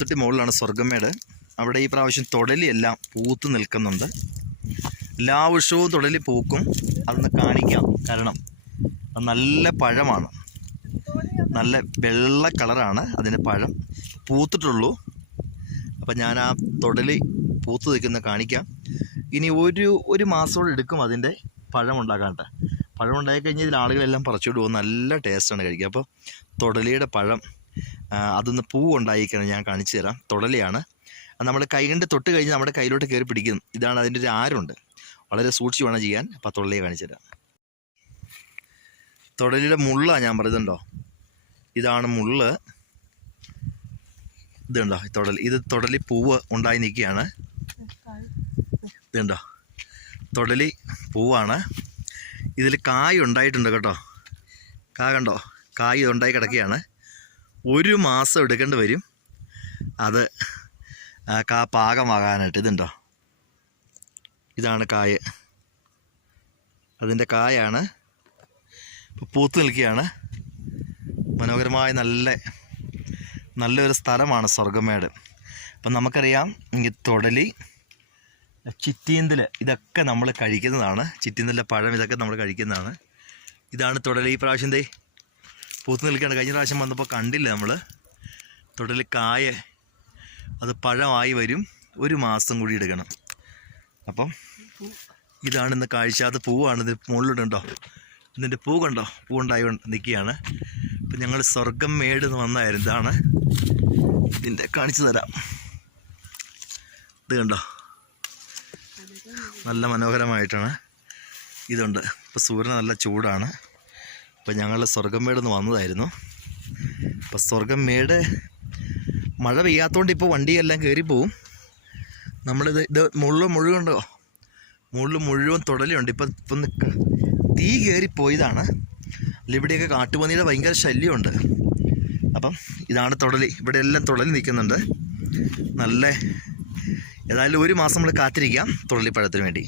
തൊട്ട് മുകളിലാണ് സ്വർഗ്ഗമേട്. അവിടെ ഈ പ്രാവശ്യം തൊടലിയെല്ലാം പൂത്ത് നിൽക്കുന്നുണ്ട്. എല്ലാ വർഷവും തൊടലി പൂക്കും. അതൊന്ന് കാണിക്കാം. കാരണം അത് നല്ല പഴമാണ്, നല്ല വെള്ള കളറാണ് അതിൻ്റെ പഴം. പൂത്തിട്ടുള്ളൂ. അപ്പം ഞാൻ ആ തൊടലി പൂത്ത് നിൽക്കുന്ന കാണിക്കാം. ഇനി ഒരു മാസത്തോടെ എടുക്കും അതിൻ്റെ പഴം ഉണ്ടാക്കാനായിട്ട്. പഴം ഉണ്ടാക്കി കഴിഞ്ഞാൽ ഇതിൽ ആളുകളെല്ലാം പറിച്ചുകൊണ്ട് പോകും. നല്ല ടേസ്റ്റാണ് കഴിക്കുക. അപ്പോൾ തൊടലിയുടെ പഴം അതൊന്ന് പൂ ഉണ്ടായിക്കണം, ഞാൻ കാണിച്ചു തരാം. തൊടലിയാണ്. നമ്മൾ കൈ കൊണ്ട് തൊട്ട് കഴിഞ്ഞ് നമ്മുടെ കയ്യിലോട്ട് കയറി പിടിക്കും. ഇതാണ് അതിൻ്റെ ഒരു ആരുണ്ട്. വളരെ സൂക്ഷിച്ച് വേണം ചെയ്യാൻ. അപ്പോൾ തൊടലിയെ കാണിച്ചു തരാം. തൊടലിയുടെ മുള്ളാണ് ഞാൻ പറയുന്നുണ്ടോ. ഇതാണ് മുള്ള്. ഇതുണ്ടോ ഇത് തൊടലി പൂവ് ഉണ്ടായി നിൽക്കുകയാണ്. ഇതുണ്ടോ തൊടലി പൂവാണ്. ഇതിൽ കായ് ഉണ്ടായിട്ടുണ്ട് കേട്ടോ. കണ്ടോ, കായ് ഉണ്ടായി കിടക്കുകയാണ്. ഒരു മാസം എടുക്കേണ്ടി വരും അത് പാകമാകാനായിട്ട്. ഇതുണ്ടോ, ഇതാണ് കായ്. അതിൻ്റെ കായാണ്. പൂത്ത് നിൽക്കുകയാണ്. മനോഹരമായ നല്ലൊരു സ്ഥലമാണ് സ്വർഗ്ഗമേട്. അപ്പം നമുക്കറിയാം ഈ തൊടലി, ചിറ്റീന്തൽ ഇതൊക്കെ നമ്മൾ കഴിക്കുന്നതാണ്. ചിറ്റീന്തലിൻ്റെ പഴം ഇതൊക്കെ നമ്മൾ കഴിക്കുന്നതാണ്. ഇതാണ് തൊടലി. ഈ പ്രാവശ്യം പൂത്ത് നിൽക്കുകയാണ്. കഴിഞ്ഞ പ്രാവശ്യം വന്നപ്പോൾ കണ്ടില്ല നമ്മൾ. തൊടലി കായ അത് പഴമായി വരും. ഒരു മാസം കൂടി എടുക്കണം. അപ്പം ഇതാണ് ഇന്ന് കാഴ്ച. അത് പൂവാണ്. ഇത് മുകളിലുണ്ടോ, ഇതിൻ്റെ പൂ കണ്ടോ, പൂവുണ്ടായി നിൽക്കുകയാണ്. അപ്പം ഞങ്ങൾ സ്വർഗ്ഗമേട് എന്ന് വന്നായിരുന്നു. ഇതാണ് ഇതിൻ്റെ കാണിച്ചു തരാം. ഇത് കണ്ടോ, നല്ല മനോഹരമായിട്ടാണ് ഇതുണ്ട്. ഇപ്പോൾ സൂര്യന് നല്ല ചൂടാണ്. അപ്പോൾ ഞങ്ങൾ സ്വർഗ്ഗമേട് നിന്ന് വന്നതായിരുന്നു. അപ്പോൾ സ്വർഗ്ഗമേട് മഴ പെയ്യാത്തതുകൊണ്ട് ഇപ്പോൾ വണ്ടിയെല്ലാം കയറിപ്പോവും. ഇത് മുഴുവനുണ്ടോ, മുഴുവൻ തൊടലുണ്ട്. ഇപ്പം തീ കയറിപ്പോയതാണ്. അല്ല, ഇവിടെയൊക്കെ കാട്ടുപന്നിയുടെ ഭയങ്കര ശല്യമുണ്ട്. അപ്പം ഇതാണ് തൊടലി. ഇവിടെ എല്ലാം തൊടലി നിൽക്കുന്നുണ്ട്. ഏതായാലും ഒരു മാസം നമ്മൾ കാത്തിരിക്കാം തൊടലിപ്പഴത്തിന് വേണ്ടി.